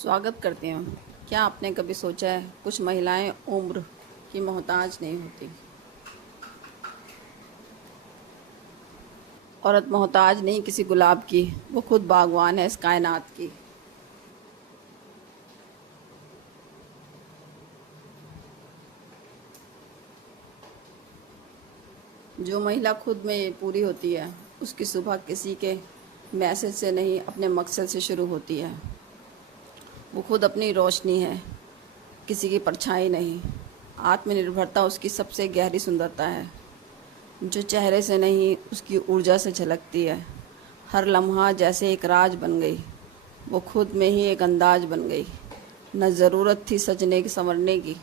स्वागत करती हूँ। क्या आपने कभी सोचा है कुछ महिलाएं उम्र की मोहताज नहीं होती। औरत मोहताज नहीं किसी गुलाब की, वो खुद बागवान है इस कायनात की। जो महिला खुद में ये पूरी होती है, उसकी सुबह किसी के मैसेज से नहीं अपने मकसद से शुरू होती है। वो खुद अपनी रोशनी है, किसी की परछाई नहीं। आत्मनिर्भरता उसकी सबसे गहरी सुंदरता है, जो चेहरे से नहीं उसकी ऊर्जा से झलकती है। हर लम्हा जैसे एक राज बन गई, वो खुद में ही एक अंदाज बन गई। न ज़रूरत थी सजने की संवरने की,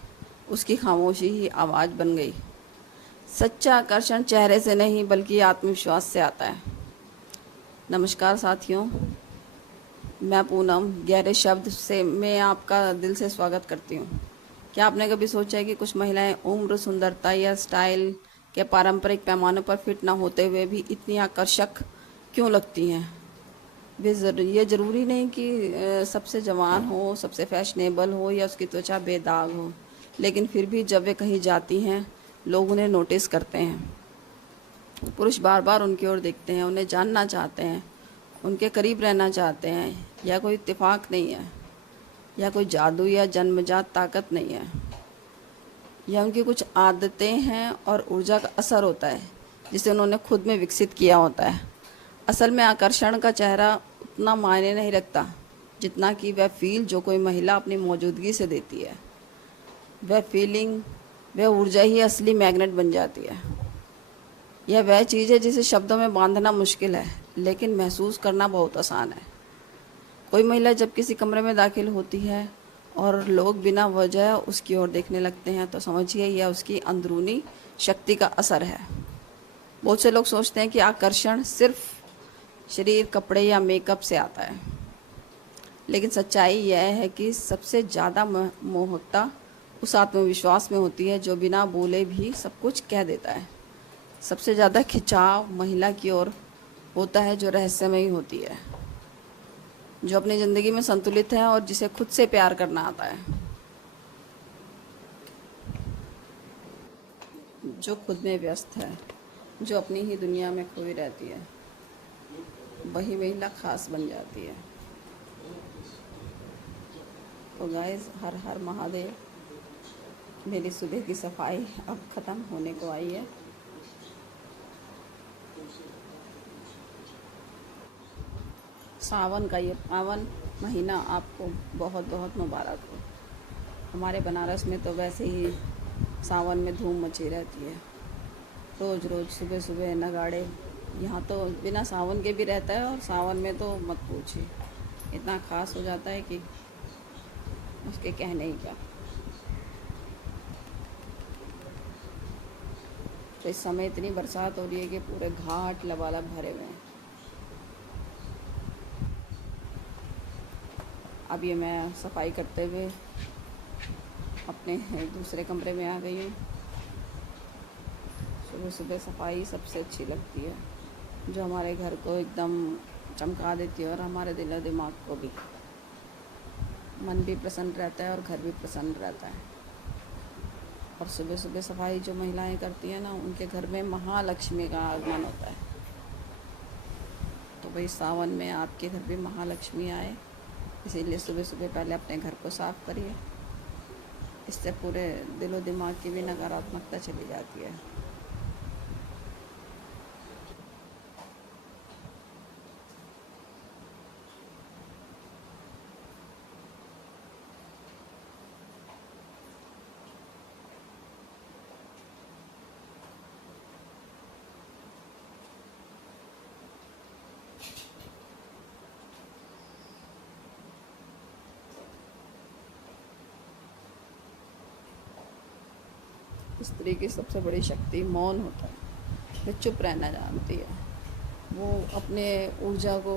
उसकी खामोशी ही आवाज़ बन गई। सच्चा आकर्षण चेहरे से नहीं बल्कि आत्मविश्वास से आता है। नमस्कार साथियों, मैं पूनम गहरे शब्द से मैं आपका दिल से स्वागत करती हूँ। क्या आपने कभी सोचा है कि कुछ महिलाएं उम्र, सुंदरता या स्टाइल के पारंपरिक पैमानों पर फिट ना होते हुए भी इतनी आकर्षक क्यों लगती हैं। ये ज़रूरी नहीं कि सबसे जवान हो, सबसे फैशनेबल हो या उसकी त्वचा बेदाग हो, लेकिन फिर भी जब वे कहीं जाती हैं लोग उन्हें नोटिस करते हैं। पुरुष बार बार उनकी ओर देखते हैं, उन्हें जानना चाहते हैं, उनके करीब रहना चाहते हैं। यह कोई इत्तेफाक नहीं है, या कोई जादू या जन्मजात ताकत नहीं है। यह उनकी कुछ आदतें हैं और ऊर्जा का असर होता है जिसे उन्होंने खुद में विकसित किया होता है। असल में आकर्षण का चेहरा उतना मायने नहीं रखता जितना कि वह फील जो कोई महिला अपनी मौजूदगी से देती है। वह फीलिंग, वह ऊर्जा ही असली मैग्नेट बन जाती है। यह वह चीज़ है जिसे शब्दों में बांधना मुश्किल है, लेकिन महसूस करना बहुत आसान है। कोई महिला जब किसी कमरे में दाखिल होती है और लोग बिना वजह उसकी ओर देखने लगते हैं, तो समझिए यह उसकी अंदरूनी शक्ति का असर है। बहुत से लोग सोचते हैं कि आकर्षण सिर्फ शरीर, कपड़े या मेकअप से आता है, लेकिन सच्चाई यह है कि सबसे ज़्यादा मोहकता उस आत्मविश्वास में होती है जो बिना बोले भी सब कुछ कह देता है। सबसे ज़्यादा खिंचाव महिला की ओर होता है जो रहस्यमयी होती है, जो अपनी ज़िंदगी में संतुलित है और जिसे खुद से प्यार करना आता है, जो खुद में व्यस्त है, जो अपनी ही दुनिया में खोई रहती है। वही महिला खास बन जाती है। तो गाइस, हर हर महादेव। मेरी सुबह की सफाई अब ख़त्म होने को आई है। सावन का ये पावन महीना आपको बहुत बहुत मुबारक हो। हमारे बनारस में तो वैसे ही सावन में धूम मची रहती है। रोज़ रोज़ सुबह सुबह नगाड़े। यहाँ तो बिना सावन के भी रहता है, और सावन में तो मत पूछिए, इतना ख़ास हो जाता है कि उसके कहने ही क्या। तो इस समय इतनी बरसात हो रही है कि पूरे घाट लबालब भरे हुए हैं। अब ये मैं सफाई करते हुए अपने दूसरे कमरे में आ गई हूँ। सुबह सुबह सफाई सबसे अच्छी लगती है, जो हमारे घर को एकदम चमका देती है और हमारे दिल और दिमाग को भी। मन भी प्रसन्न रहता है और घर भी प्रसन्न रहता है। और सुबह सुबह सफाई जो महिलाएं करती हैं ना, उनके घर में महालक्ष्मी का आगमन होता है। तो भाई सावन में आपके घर भी महालक्ष्मी आए, इसीलिए सुबह सुबह पहले अपने घर को साफ़ करिए। इससे पूरे दिलो दिमाग की भी नकारात्मकता चली जाती है। स्त्री की सबसे बड़ी शक्ति मौन होता है। वह चुप रहना जानती है। वो अपने ऊर्जा को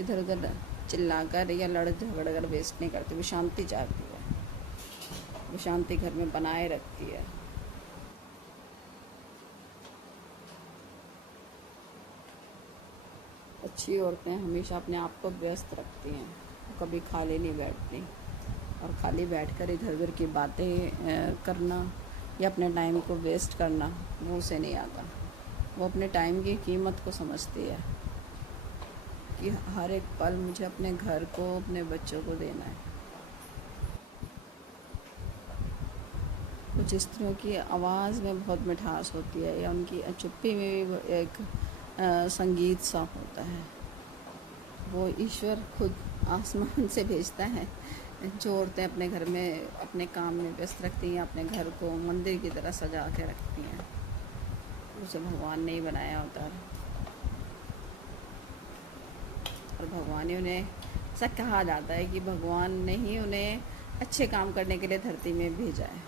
इधर उधर चिल्लाकर या लड़ झगड़ कर वेस्ट नहीं करती। वो शांति चाहती है, वो शांति घर में बनाए रखती है। अच्छी औरतें हमेशा अपने आप को व्यस्त रखती हैं। कभी खाली नहीं बैठती, और खाली बैठकर इधर उधर की बातें करना या अपने टाइम को वेस्ट करना वो उसे नहीं आता। वो अपने टाइम की कीमत को समझती है कि हर एक पल मुझे अपने घर को, अपने बच्चों को देना है। कुछ स्त्रियों की आवाज़ में बहुत मिठास होती है, या उनकी चुप्पी में भी एक संगीत सा होता है। वो ईश्वर खुद आसमान से भेजता है। जो औरतें अपने घर में अपने काम में व्यस्त रखती हैं, अपने घर को मंदिर की तरह सजा के रखती हैं, उसे भगवान ने ही बनाया होता है। और भगवान ने उन्हें, ऐसा कहा जाता है कि भगवान ने ही उन्हें अच्छे काम करने के लिए धरती में भेजा है।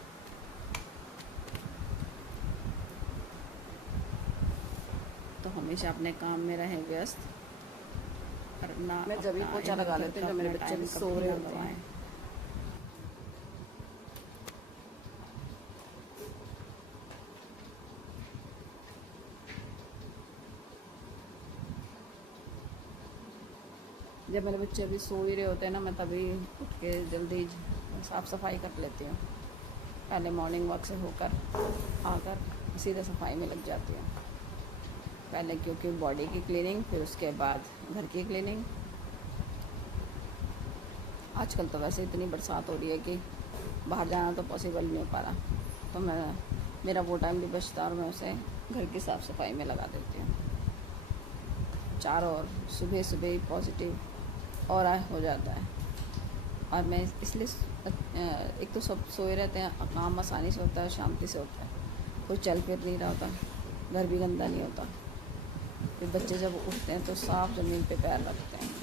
तो हमेशा अपने काम में रहें व्यस्त, करना। मैं जब भी पोछा लगा लेती हूँ जब मेरे बच्चे भी सो रहे होते हैं। जब मेरे बच्चे अभी सो ही रहे होते हैं ना, मैं तभी उठ के जल्दी साफ़ सफाई कर लेती हूँ। पहले मॉर्निंग वॉक से होकर आकर सीधे सफाई में लग जाती हूँ। पहले क्योंकि बॉडी की क्लीनिंग, फिर उसके बाद घर की क्लीनिंग। आजकल तो वैसे इतनी बरसात हो रही है कि बाहर जाना तो पॉसिबल नहीं हो पा रहा, तो मेरा वो टाइम भी बचता और मैं उसे घर की साफ़ सफाई में लगा देती हूँ। चारों ओर सुबह सुबह ही पॉजिटिव और हो जाता है। और मैं इसलिए एक तो सब सोए रहते हैं, काम आसानी से होता है, शांति से होता है, कोई चल फिर नहीं रहा होता, घर भी गंदा नहीं होता। फिर बच्चे जब उठते हैं तो साफ ज़मीन पे पैर रखते हैं।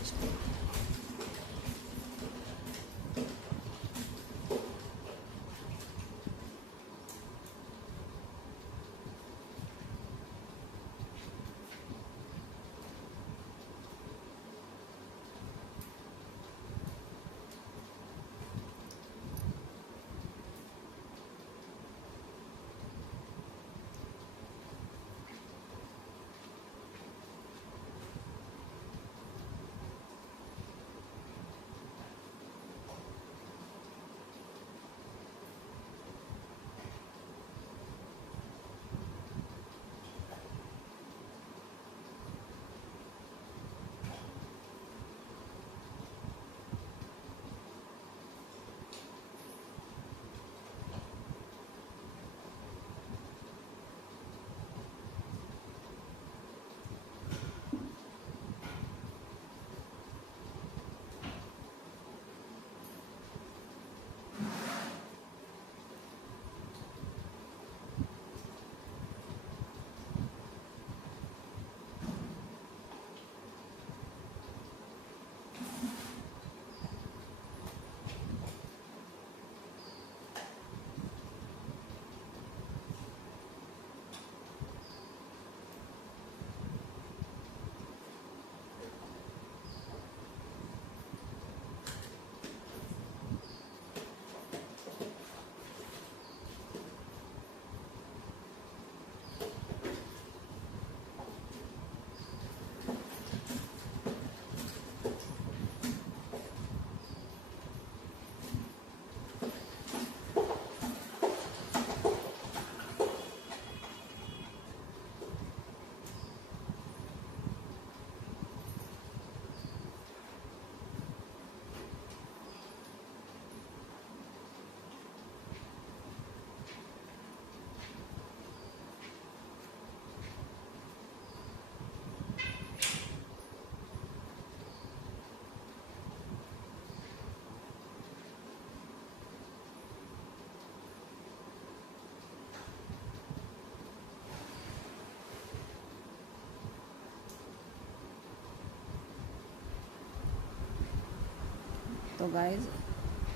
तो गाइस,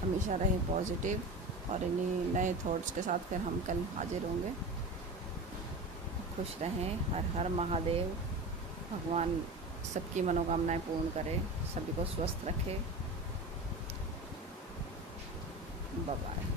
हमेशा रहें पॉजिटिव, और इन्हीं नए थॉट्स के साथ फिर हम कल हाजिर होंगे। खुश रहें। हर हर महादेव। भगवान सबकी मनोकामनाएं पूर्ण करे, सभी को स्वस्थ रखे। Bye bye.